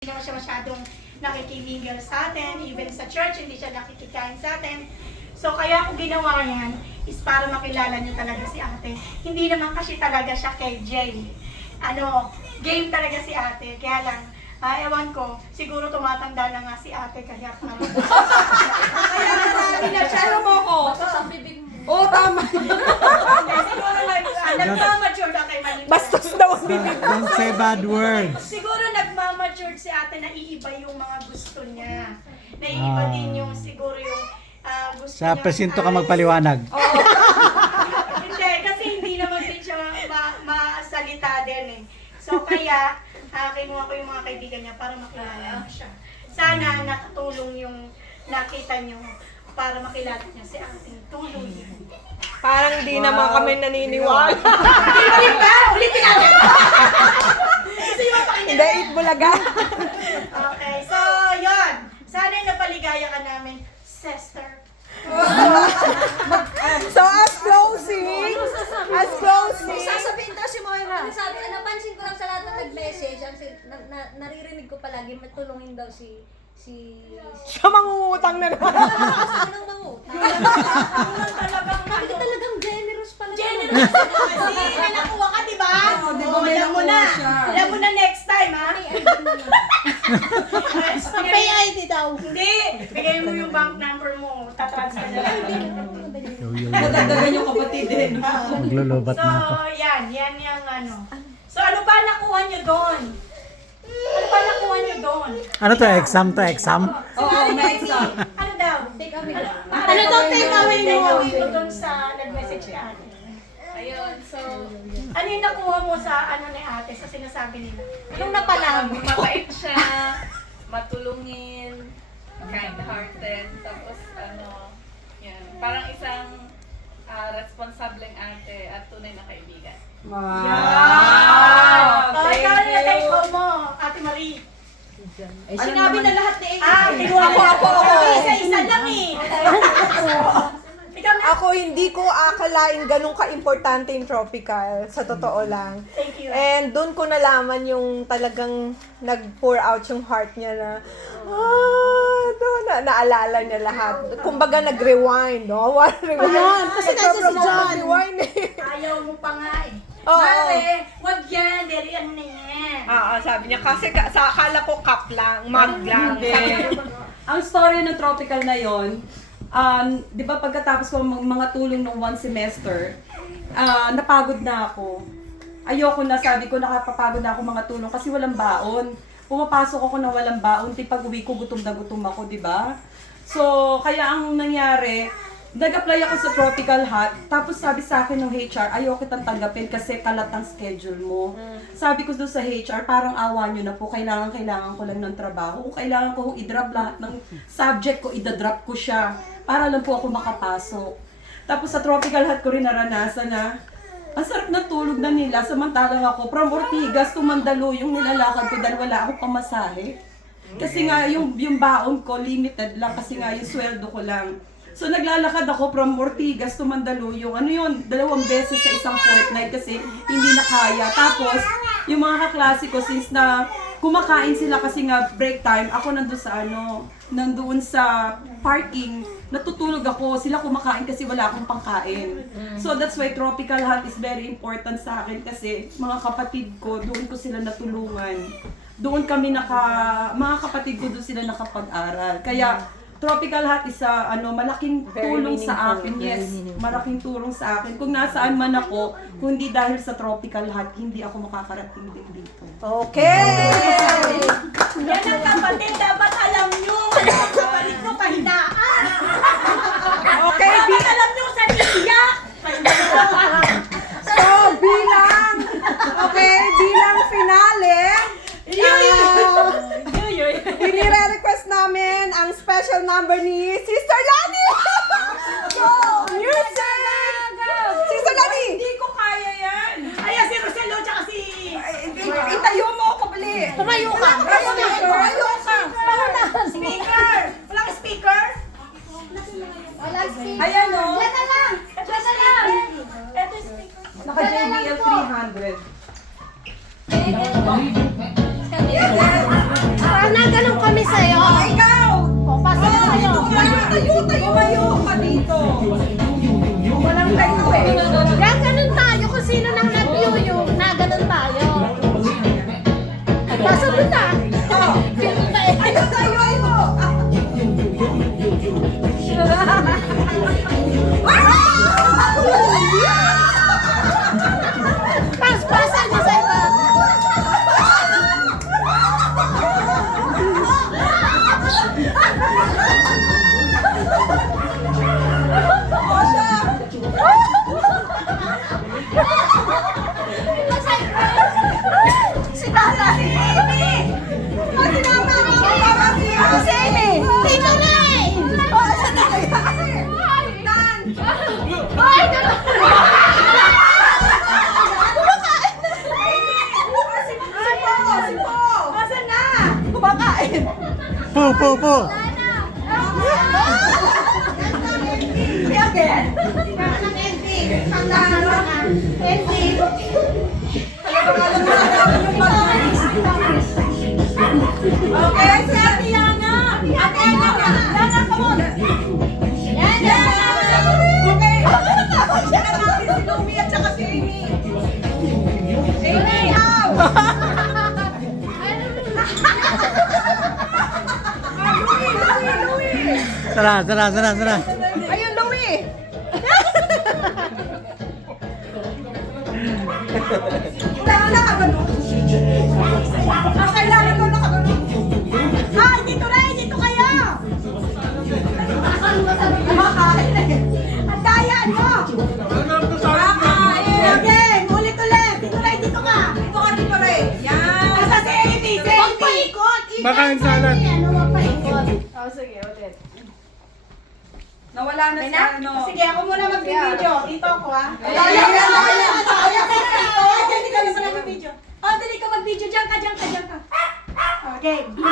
Hindi naman siya masyadong nakikimingle sa atin, even sa church, hindi siya nakikikain sa atin. So, kaya ako ginawa yan is para makilala niyo talaga si ate. Hindi naman kasi talaga siya kay Jay. Game talaga si ate. Kaya lang, ewan ko, siguro tumatanda na nga si ate, kaya kaya marami na siya. Pero mo ko. Sa bibig mo. Oo, tama. Siguro nagmamature na kay Manila. Bastos daw ang bibig. Don't say bad words. Siguro nagmamature si ate, naiiba yung mga gusto niya. Naiiba din yung siguro yung gusto Sa niya. presinto ka magpaliwanag. Hindi, kasi hindi naman din siya masalita din eh. So kaya, kinuha ko yung mga kaibigan niya para makilala siya. Sana nakatulong yung nakita niyo para makilala niya si ate. Tulong niya. Parang di naman kami naniniwala. Ulit ba? Ulitin natin! Gusto niyo mapakinggan? Hindi, eat bulaga. Okay, so yun. Sana napaligaya ka namin, sister. So, as closing, Sasabihin daw si Moira. Sabi, napansin ko lang sa lahat ng nag-message, naririnig ko palagi, matulungin daw si siya mangungutang na naman. Anong mangutang? Talagang Bakit talagang generous pala? generous kasi may nakuha ka, di ba? Alam mo na. Alam mo na next time, ha? Pay ID daw. Hindi. Bigay mo yung bank number mo. Tatransfer na lang. Nadagdagan yung kapatid din. Maglulubat So, na ako. yan yung ano. So, ano ba nakuha nyo doon? Ano ba nakuha nyo doon? Ano to? Exam to? Exam? Oo, may exam. Ano daw? Take away. Ano daw take away mo doon sa nag-message ka ate? Ayun, so, Ano yung nakuha mo sa ano ni ate, sa sinasabi nila? Yung napalam. mabait siya, matulungin, kind-hearted, tapos yan, parang isang responsableng ate at tunay na kaibigan. Wow. Ikaw na take home mo, Ate Marie. Sinabi na lahat ni Kinuha mo Ako. Isa-isa lang eh. Ikaw na. Ako, hindi ko akalain ganun ka-importante yung tropical, sa totoo lang. Thank you. And doon ko nalaman yung talagang nag-pour out yung heart niya na, doon naalala niya lahat. Kumbaga nag-rewind, no? Rewind. kasi nasa si John. Rewind eh. Ayaw mo pa nga eh. Oo. Mare, wag yan. Dere ano na yan. Sabi niya, kasi sa akala ko cup lang, mug lang. Ang story ng tropical na yon, di ba pagkatapos ko mga tulong ng one semester, napagod na ako. Ayoko na, sabi ko nakapapagod na ako mga tulong kasi walang baon. Pumapasok ako na walang baon, pag uwi ko gutom na gutom ako, di ba? So, kaya ang nangyari, nag-apply ako sa Tropical Hut, tapos sabi sa akin ng HR, ayaw kitang tanggapin kasi kalat ang schedule mo. Sabi ko doon sa HR, parang awa nyo na po, kailangan ko lang ng trabaho. Kung kailangan ko i-drop lahat ng subject ko, i-drop ko siya, para lang po ako makapasok. Tapos sa Tropical Hut ko rin naranasan na, ang sarap na tulog na nila, samantalang ako, from Ortigas to Mandaluyong nilalakad ko dahil wala akong pamasahe. Kasi nga, yung baon ko, limited lang kasi nga yung sweldo ko lang. So naglalakad ako from Ortigas to Mandaluyong. 2 beses sa isang fortnight kasi hindi na kaya. Tapos yung mga kaklase ko since na kumakain sila kasi nga break time, ako nandoon sa parking, natutulog ako, sila kumakain kasi wala akong pangkain. So that's why Tropical Hut is very important sa akin kasi mga kapatid ko, doon ko sila natulungan. Doon kami mga kapatid ko doon sila nakapag-aral. Kaya Tropical Hut is malaking tulong sa akin. Yes, malaking tulong sa akin. Kung nasaan man ako, kung hindi dahil sa Tropical Hut, hindi ako makakarating din dito. Okay! Yan ang kapatid, dapat alam nyo. Ang kapatid nyo, kahinaan. Okay, Dapat alam nyo sa niya. So, bilang finale, inire-request namin ang special number ni Sister Lani! Go! Music! Sister Lani! Hindi ko kaya yan. Ayan, si Roselo, tsaka si... Itayo mo ako bali! Tumayo ka. Tumayo ka! Speaker! Walang speaker? Walang speak. Ayan o! Diyan na lang. Diyan na lang. Ito yung speaker. Naka-JBL 300. Yes. Paspasan mo sa iba. Si Tata! Si Amy! Si Mama! Si Amy! Tito Ray! Saan na kaya? Dan! Ay! Si Po! Asan na? Kumakain! Po, po, po. Si again? Okay, si Ate Yana! Ate Yana! Yana, come on! Yana! Okay! Siya na natin si Louie at saka si Amy. Amy, how? Louie! Tara, tara, tara, tara. Ayun, Louie! Kailangan nakagano. Kailangan ko nakagano. Ay, dito na eh! Dito kayo! Kumakain na eh. Ang dayaan mo! Kakain! Again! Ulit-ulit! Dito na dito ka! Dito ka, dito rin! Yan! Asa si Amy? Si Amy! Huwag paikot! Makain salad. Huwag paikot. Oh, sige, ulit. Nawala na si Na? ano. Sige, ako muna mag-video. Dito ako, ha? Ayan! Dali ka mag-video. Oh, dali ka mag-video. Diyan ka, diyan ka, diyan ka. Okay.